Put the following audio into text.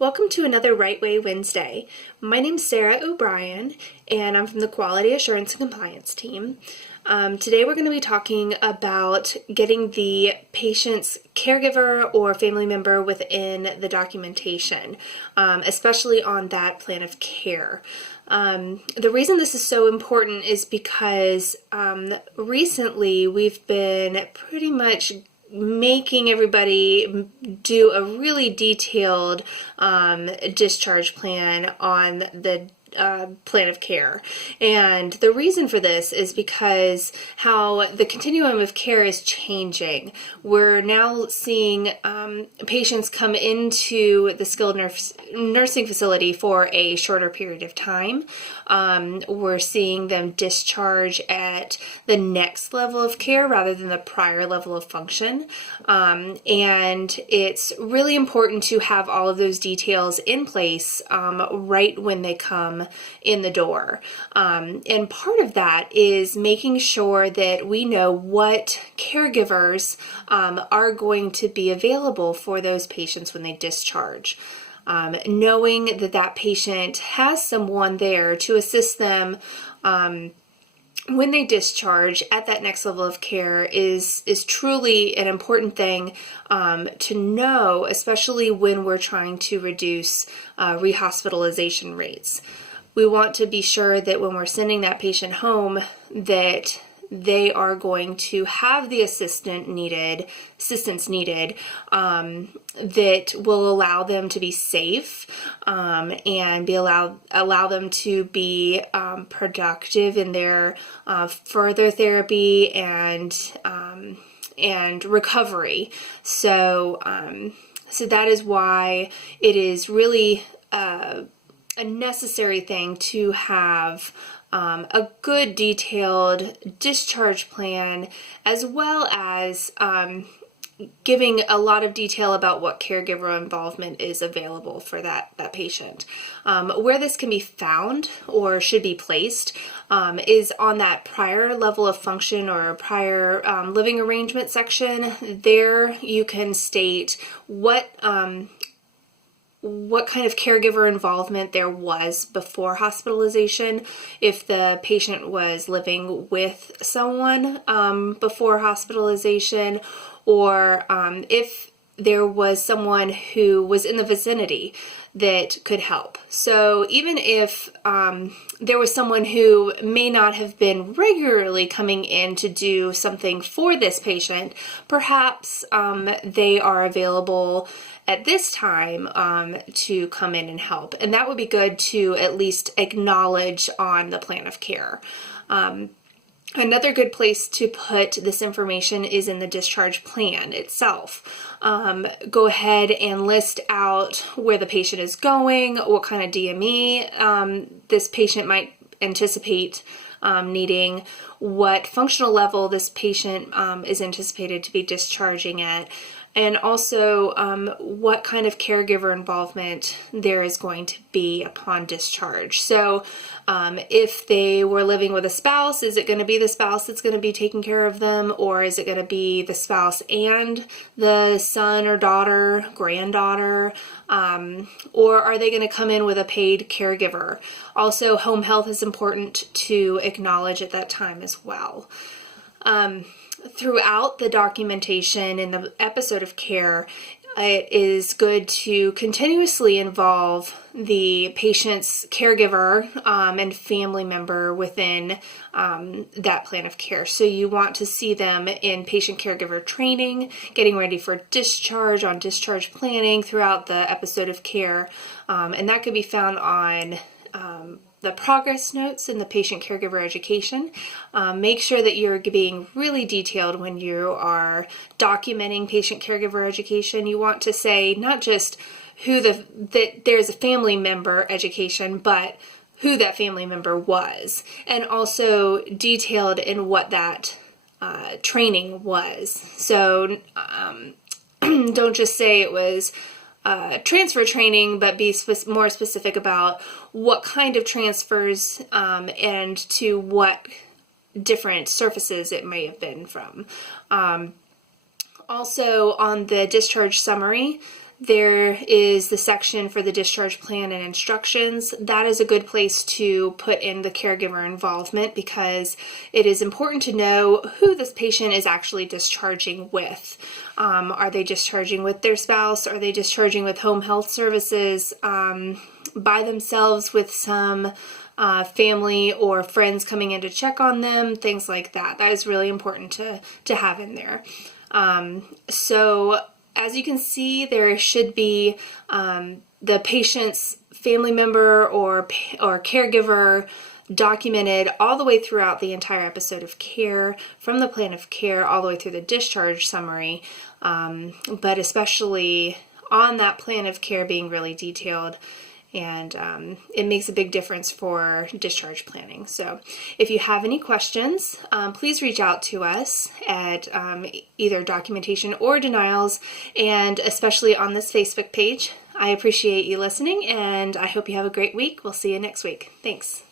Welcome to another Right Way Wednesday. My name's Sarah O'Brien, and I'm from the Quality Assurance and Compliance team. Today we're going to be talking about getting the patient's caregiver or family member within the documentation, especially on that plan of care. The reason this is so important is because recently we've been pretty much making everybody do a really detailed discharge plan on the plan of care. And the reason for this is because how the continuum of care is changing. We're now seeing patients come into the skilled nursing facility for a shorter period of time. We're seeing them discharge at the next level of care rather than the prior level of function. And it's really important to have all of those details in place right when they come in the door. And part of that is making sure that we know what caregivers are going to be available for those patients when they discharge. Knowing that that patient has someone there to assist them when they discharge at that next level of care is truly an important thing to know, especially when we're trying to reduce rehospitalization rates. We want to be sure that when we're sending that patient home that they are going to have the assistance needed that will allow them to be safe and allow them to be productive in their further therapy and recovery. So that is why it is really a necessary thing to have a good detailed discharge plan, as well as giving a lot of detail about what caregiver involvement is available for that patient. Where this can be found or should be placed is on that prior level of function or prior living arrangement section. There you can state what kind of caregiver involvement there was before hospitalization, if the patient was living with someone before hospitalization, or if there was someone who was in the vicinity that could help. So even if there was someone who may not have been regularly coming in to do something for this patient, perhaps they are available at this time to come in and help. And that would be good to at least acknowledge on the plan of care. Another good place to put this information is in the discharge plan itself. Go ahead and list out where the patient is going, what kind of DME this patient might anticipate needing, what functional level this patient is anticipated to be discharging at, and also what kind of caregiver involvement there is going to be upon discharge. So if they were living with a spouse, is it going to be the spouse that's going to be taking care of them, or is it going to be the spouse and the son or daughter, granddaughter, or are they going to come in with a paid caregiver? Also, home health is important to acknowledge at that time as well. Throughout the documentation in the episode of care, it is good to continuously involve the patient's caregiver and family member within that plan of care. So you want to see them in patient caregiver training, getting ready for discharge, on discharge planning throughout the episode of care. And that could be found on the progress notes in the patient caregiver education. Make sure that you're being really detailed when you are documenting patient caregiver education. You want to say not just that there's a family member education, but who that family member was, and also detailed in what that training was. So don't just say it was transfer training, but be more specific about what kind of transfers and to what different surfaces it may have been from. Also on the discharge summary, there is the section for the discharge plan and instructions. That is a good place to put in the caregiver involvement because it is important to know who this patient is actually discharging with. Are they discharging with their spouse? Are they discharging with home health services, by themselves with some family or friends coming in to check on them, things like that. That is really important to have in there. So as you can see, there should be the patient's family member or caregiver documented all the way throughout the entire episode of care, from the plan of care all the way through the discharge summary, but especially on that plan of care being really detailed. And it makes a big difference for discharge planning. So if you have any questions, please reach out to us at either documentation or denials, and especially on this Facebook page. I appreciate you listening, and I hope you have a great week. We'll see you next week. Thanks.